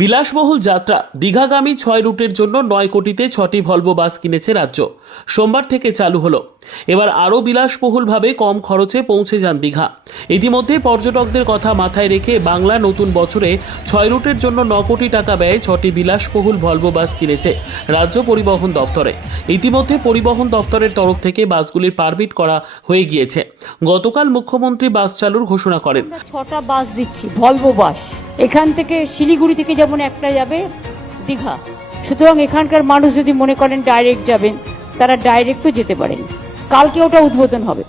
বিলাসবহুল যাত্রা দীঘাগামী 6 রুটের জন্য 9 কোটিতে 6টি ভলভো বাস কিনেছে রাজ্য। সোমবার থেকে চালু হলো। এবার আরও বিলাসবহুলভাবে কম খরচে পৌঁছে যান দীঘা। ইতিমধ্যে পর্যটকদের কথা মাথায় রেখে বাংলা নতুন বছরে 6 রুটের জন্য 9 কোটি টাকা ব্যয়ে 6টি বিলাসবহুল ভলভো বাস কিনেছে রাজ্য পরিবহন দফতরে। ইতিমধ্যে পরিবহন দফতরের তরফ থেকে বাসগুলির পারমিট করা হয়ে গিয়েছে। গতকাল মুখ্যমন্ত্রী বাস চালুর ঘোষণা করেন। 6টা বাস দিচ্ছি, ভলভো বাস। এখান থেকে শিলিগুড়ি থেকে যেমন একটা যাবে দীঘা, সুতরাং এখানকার মানুষ যদি মনে করেন ডাইরেক্ট যাবেন, তারা ডাইরেক্টও যেতে পারেন। কালকে ওটা উদ্বোধন হবে।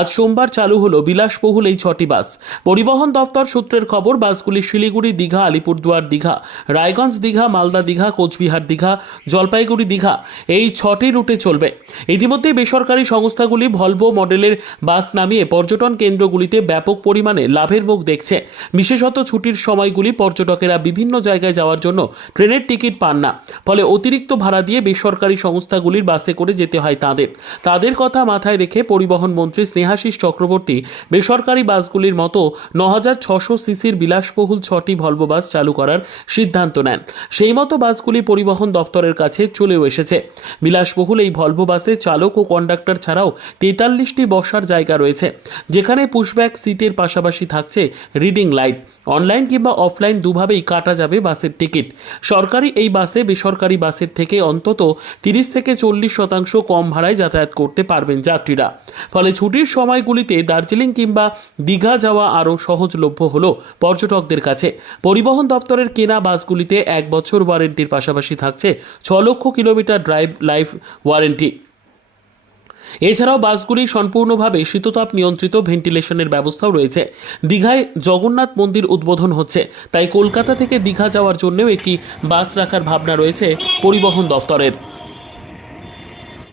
আজ সোমবার চালু হলো বিলাসবহুল এই 6টি বাস। পরিবহন দফতর সূত্রের খবর, বাসগুলি শিলিগুড়ি দীঘা, আলিপুরদুয়ার দীঘা, রায়গঞ্জ দীঘা, মালদা দীঘা, কোচবিহার দীঘা, জলপাইগুড়ি দীঘা এই 6টি রুটে চলবে। ইতিমধ্যে বেসরকারি সংস্থাগুলি ভলভো মডেলের বাস নামিয়ে পর্যটন কেন্দ্রগুলিতে ব্যাপক পরিমাণে লাভের মুখ দেখছে। বিশেষত ছুটির সময়গুলি পর্যটকেরা বিভিন্ন জায়গায় যাওয়ার জন্য ট্রেনের টিকিট পান না, ফলে অতিরিক্ত ভাড়া দিয়ে বেসরকারি সংস্থাগুলির বাসে করে যেতে হয় তাদের কথা মাথায় রেখে পরিবহন মন্ত্রী স্নেহাশিস চক্রবর্তী বেসরকারি বাসগুলির মতো 9600 সিসির বিলাসবহুল 6টি ভলভো বাস চালু করার সিদ্ধান্ত নেন। সেই মতো বাসগুলি পরিবহন দপ্তরের কাছে চলেও এসেছে। বিলাসবহুল এই ভলভো বাসে চালক ও কন্ডাক্টর ছাড়াও 43টি বসার জায়গা রয়েছে, যেখানে পুশব্যাক সিটের পাশাপাশি থাকছে রিডিং লাইট। অনলাইন কিংবা অফলাইন দুভাবেই কাটা যাবে বাসের টিকিট। সরকারি এই বাসে বেসরকারি বাসের থেকে অন্তত 30 থেকে 40% কম ভাড়ায় যাতায়াত করতে পারবেন যাত্রীরা। ফলে ছুটির সময়গুলিতে দার্জিলিং কিংবা দীঘা যাওয়া আরও সহজলভ্য হলো পর্যটকদের কাছে। পরিবহন দপ্তরের কেনা বাসগুলিতে 1 বছর ওয়ারেন্টির পাশাপাশি থাকছে 6 লক্ষ কিলোমিটার ড্রাইভ লাইফ ওয়ারেন্টি। এছাড়াও বাসগুলি সম্পূর্ণভাবে শীততাপ নিয়ন্ত্রিত ভেন্টিলেশনের ব্যবস্থাও রয়েছে। দীঘায় জগন্নাথ মন্দির উদ্বোধন হচ্ছে, তাই কলকাতা থেকে দীঘা যাওয়ার জন্যও একটি বাস রাখার ভাবনা রয়েছে পরিবহন দফতরের।